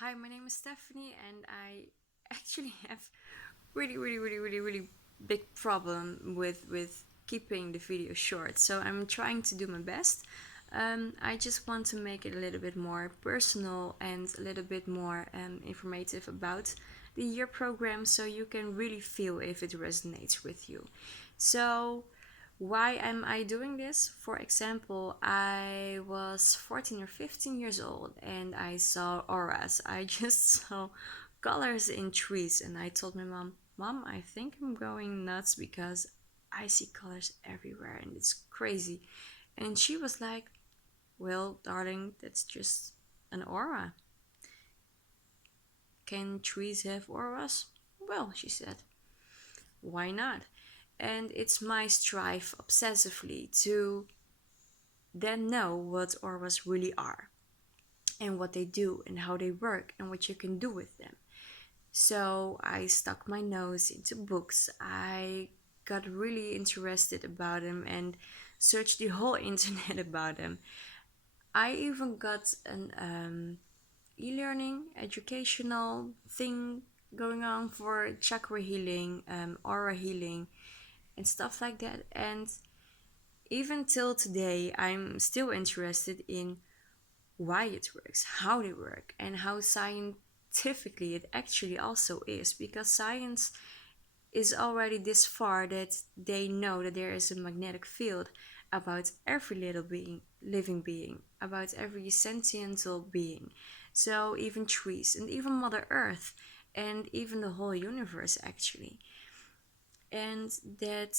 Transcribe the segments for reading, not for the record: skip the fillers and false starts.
Hi, my name is Stephanie, and I actually have really big problem with keeping the video short. So I'm trying to do my best. I just want to make it a little bit more personal and a little bit more informative about the year program, so you can really feel if it resonates with you. So why am I doing this? For example, I was 14 or 15 years old and I saw auras. I just saw colors in trees, and I told my Mom, I think I'm going nuts because I see colors everywhere and it's crazy. And she was like, well, darling, that's just an aura. Can trees have auras? Well, she said, why not? And it's my strive obsessively to then know what auras really are and what they do and how they work and what you can do with them. So I stuck my nose into books. I got really interested about them and searched the whole internet about them. I even got an e-learning educational thing going on for chakra healing, aura healing, and stuff like that. And even till today, I'm still interested in why it works, how they work, and how scientifically it actually also is. Because science is already this far that they know that there is a magnetic field about every little being, living being, about every sentiental being. So even trees and even Mother Earth and even the whole universe actually. And that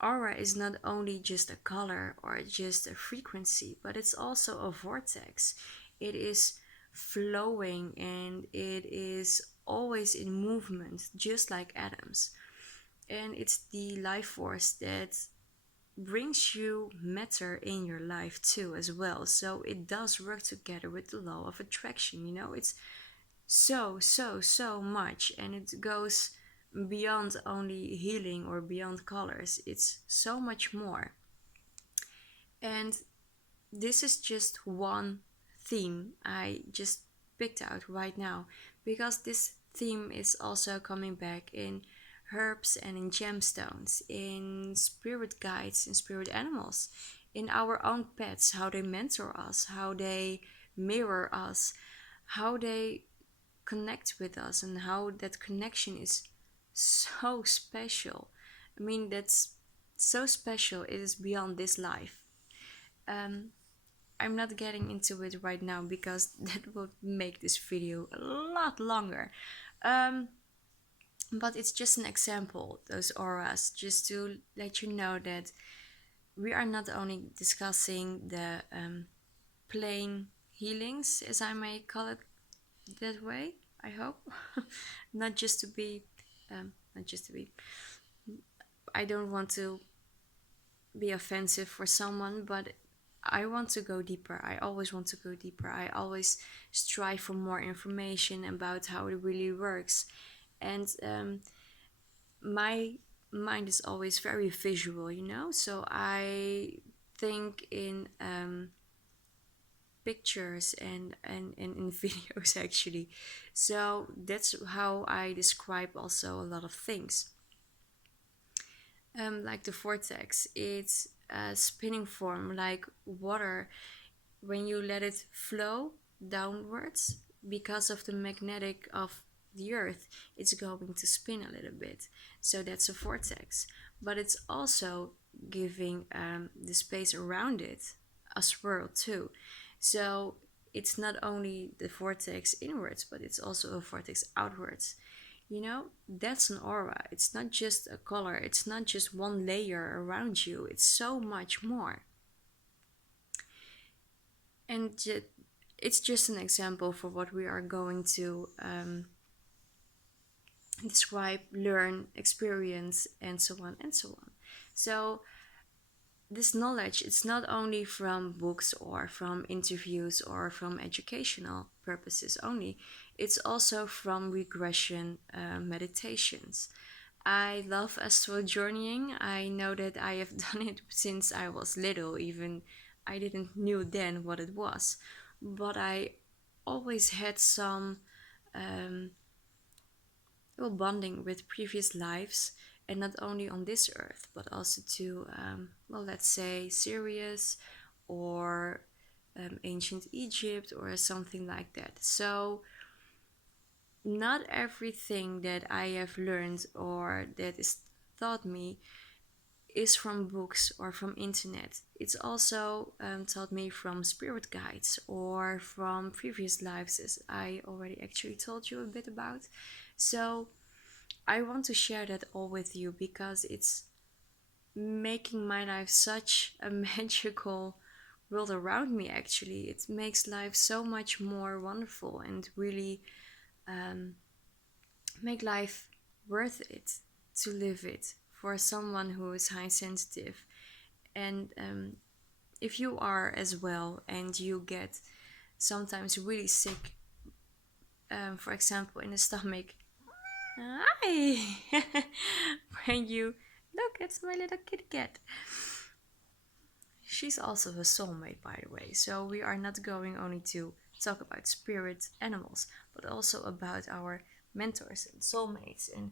aura is not only just a color or just a frequency, but it's also a vortex. It is flowing and it is always in movement, just like atoms. And it's the life force that brings you matter in your life too, as well. So it does work together with the law of attraction. It's so much, and it goes beyond only healing or beyond colors. It's so much more. And this is just one theme I just picked out right now, because this theme is also coming back in herbs and in gemstones, in spirit guides, in spirit animals, in our own pets, how they mentor us, how they mirror us, how they connect with us, and how that connection is so special. I mean, that's so special, it is beyond this life. um, I'm not getting into it right now because that would make this video a lot longer. um, but it's just an example, those auras, just to let you know that we are not only discussing the plain healings, as I may call it that way, I hope. Not just to be not just to be, I don't want to be offensive for someone, but I want to go deeper. I always want to go deeper. I always strive for more information about how it really works. And my mind is always very visual. So I think in pictures and in videos actually. So that's how I describe also a lot of things. Like the vortex, it's a spinning form like water. When you let it flow downwards, because of the magnetic of the earth, it's going to spin a little bit. So that's a vortex. But it's also giving the space around it a swirl too. So it's not only the vortex inwards, but it's also a vortex outwards. That's an aura. It's not just a color, it's not just one layer around you, it's so much more. And it's just an example for what we are going to describe, learn, experience, and so on and so on. So this knowledge, it's not only from books or from interviews or from educational purposes only, it's also from regression meditations. I love astral journeying. I know that I have done it since I was little, even I didn't knew then what it was. But I always had some um, bonding with previous lives, and not only on this earth, but also to, well, let's say Sirius or ancient Egypt or something like that. So, not everything that I have learned or that is taught me is from books or from internet. It's also taught me from spirit guides or from previous lives, as I already actually told you a bit about. So I want to share that all with you because it's making my life such a magical world around me. Actually, it makes life so much more wonderful and really um, make life worth it to live it for someone who is high sensitive. And if you are as well and you get sometimes really sick, for example in the stomach, hi, when you look, it's my little kitty cat. She's also a soulmate, by the way. So we are not going only to talk about spirit animals, but also about our mentors and soulmates and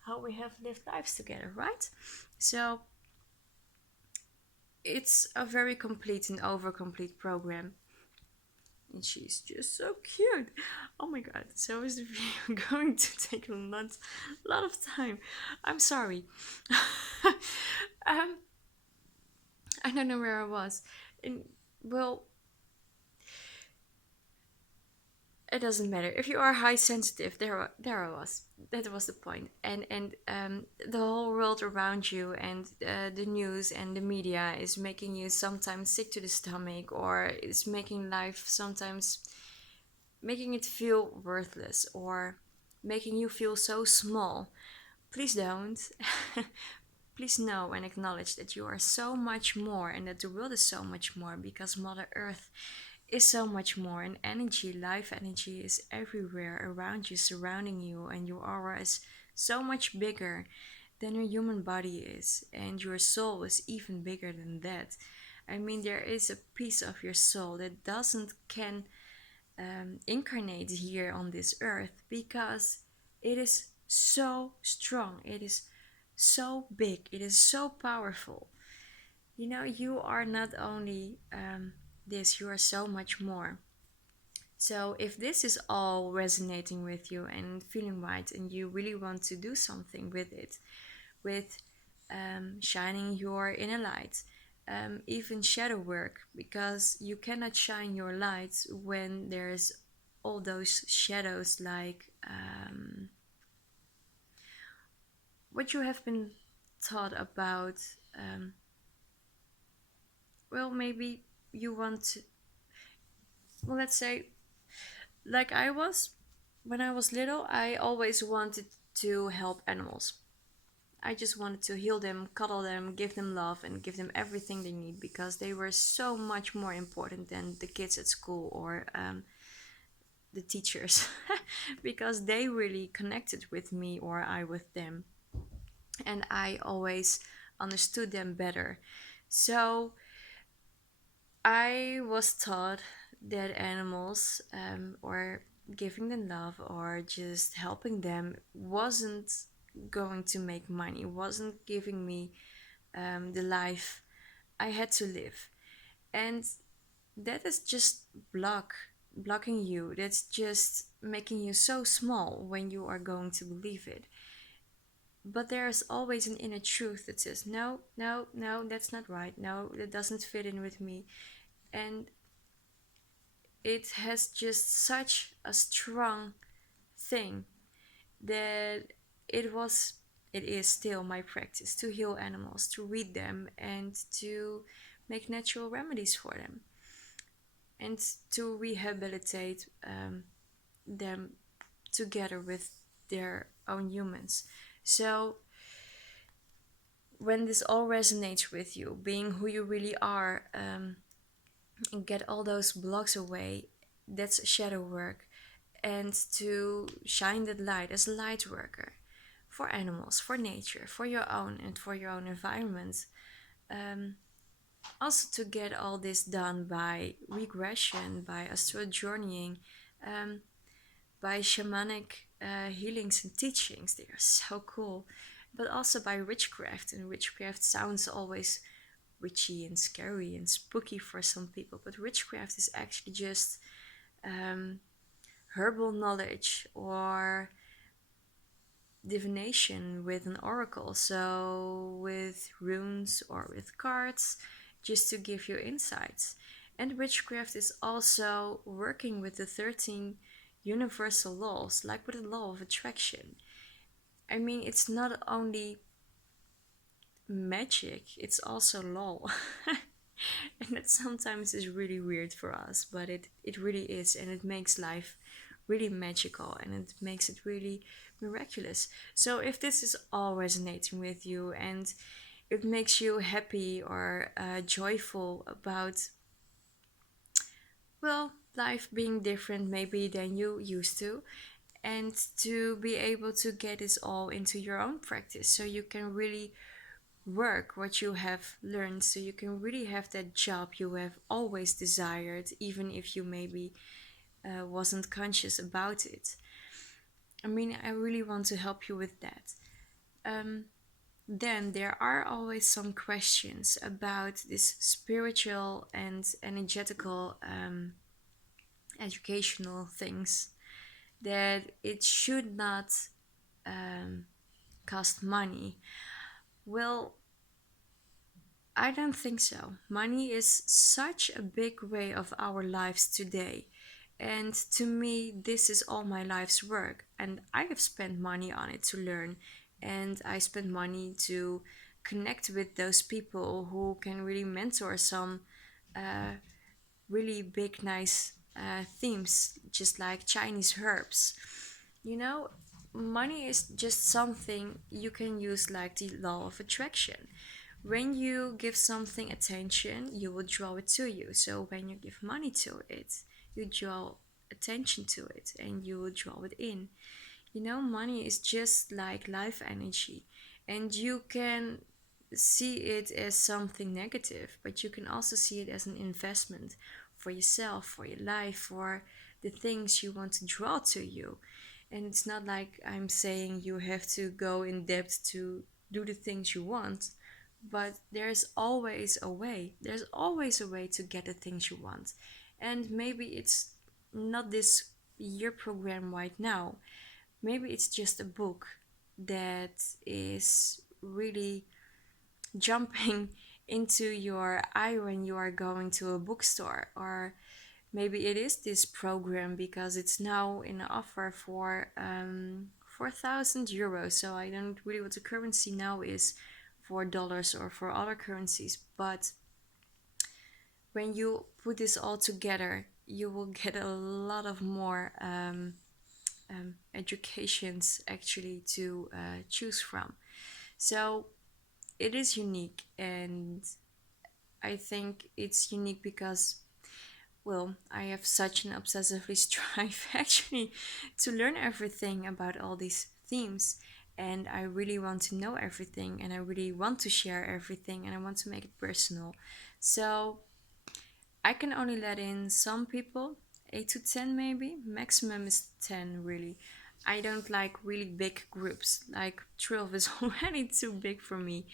how we have lived lives together, right? So it's a very complete and over complete program. And she's just so cute. Oh my god. So is the video going to take a lot of time. I'm sorry. um I don't know where I was. And well, it doesn't matter if you are high sensitive. There I was. That was the point. And the whole world around you and the news and the media is making you sometimes sick to the stomach, or is making life sometimes making it feel worthless or making you feel so small. Please don't. Please know and acknowledge that you are so much more and that the world is so much more, because Mother Earth is so much more, and energy, life energy, is everywhere around you, surrounding you, and your aura is so much bigger than your human body is, and your soul is even bigger than that. I mean, there is a piece of your soul that doesn't can incarnate here on this earth because it is so strong, it is so big, it is so powerful. You know, you are not only this, you are so much more. So, if this is all resonating with you and feeling right, and you really want to do something with it, with shining your inner light, even shadow work, because you cannot shine your light when there's all those shadows, like what you have been taught about. Um, well, maybe you want to, well, let's say, like I was, when I was little, I always wanted to help animals. I just wanted to heal them, cuddle them, give them love, and give them everything they need, because they were so much more important than the kids at school or the teachers, because they really connected with me or I with them, and I always understood them better. So I was taught that animals, or giving them love or just helping them, wasn't going to make money, wasn't giving me the life I had to live. And that is just blocking you. That's just making you so small when you are going to believe it. But there's always an inner truth that says, no, no, no, that's not right. No, that doesn't fit in with me. And it has just such a strong thing that it was, it is still my practice to heal animals, to read them, and to make natural remedies for them, and to rehabilitate them together with their own humans. So when this all resonates with you, being who you really are, and get all those blocks away, that's shadow work. And to shine that light as a light worker for animals, for nature, for your own, and for your own environment. Um, Also to get all this done by regression, by astral journeying, um, by shamanic healings and teachings. They are so cool. But also by witchcraft, and witchcraft sounds always witchy and scary and spooky for some people, but witchcraft is actually just um, herbal knowledge or divination with an oracle, so with runes or with cards, just to give you insights. And witchcraft is also working with the 13 universal laws, like with the law of attraction. I mean, it's not only magic, it's also law. And that sometimes is really weird for us, but it really is, and it makes life really magical, and it makes it really miraculous. So if this is all resonating with you and it makes you happy or joyful about, well, life being different maybe than you used to, and to be able to get this all into your own practice so you can really work what you have learned, so you can really have that job you have always desired, even if you maybe wasn't conscious about it. I mean, I really want to help you with that. um, then there are always some questions about this spiritual and energetical educational things, that it should not um, cost money. Well, I don't think so. Money is such a big way of our lives today. And to me, this is all my life's work. And I have spent money on it to learn. And I spent money to connect with those people who can really mentor some uh, really big, nice themes, just like Chinese herbs. You know, money is just something you can use like the law of attraction. When you give something attention, you will draw it to you. So when you give money to it, you draw attention to it and you will draw it in. You know, money is just like life energy, and you can see it as something negative, but you can also see it as an investment for yourself, for your life, for the things you want to draw to you. And it's not like I'm saying you have to go in depth to do the things you want, but there's always a way. There's always a way to get the things you want. And maybe it's not this year program right now. Maybe it's just a book that is really jumping into your eye when you are going to a bookstore. Or maybe it is this program because it's now in offer for 4,000 euros. So I don't really what the currency now is for dollars or for other currencies. But when you put this all together, you will get a lot of more educations actually to choose from. So it is unique, and I think it's unique because, well, I have such an obsessively strive actually to learn everything about all these themes, and I really want to know everything, and I really want to share everything, and I want to make it personal. So I can only let in some people, 8 to 10 maybe. Maximum is 10 really. I don't like really big groups. Like 12 is already too big for me.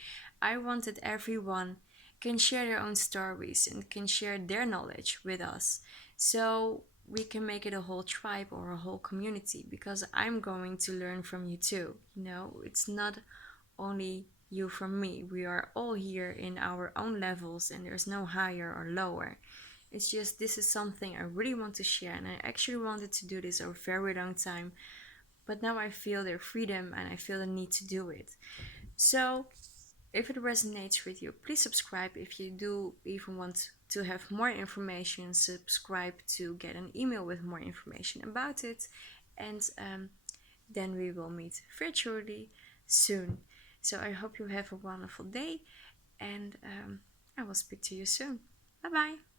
I want that everyone can share their own stories and can share their knowledge with us. So we can make it a whole tribe or a whole community, because I'm going to learn from you too. You know, it's not only you from me. We are all here in our own levels, and there's no higher or lower. It's just this is something I really want to share, and I actually wanted to do this over a very long time. But now I feel the freedom and I feel the need to do it. So if it resonates with you, please subscribe. If you do even want to have more information, subscribe to get an email with more information about it. And then we will meet virtually soon. So I hope you have a wonderful day, and I will speak to you soon. Bye bye.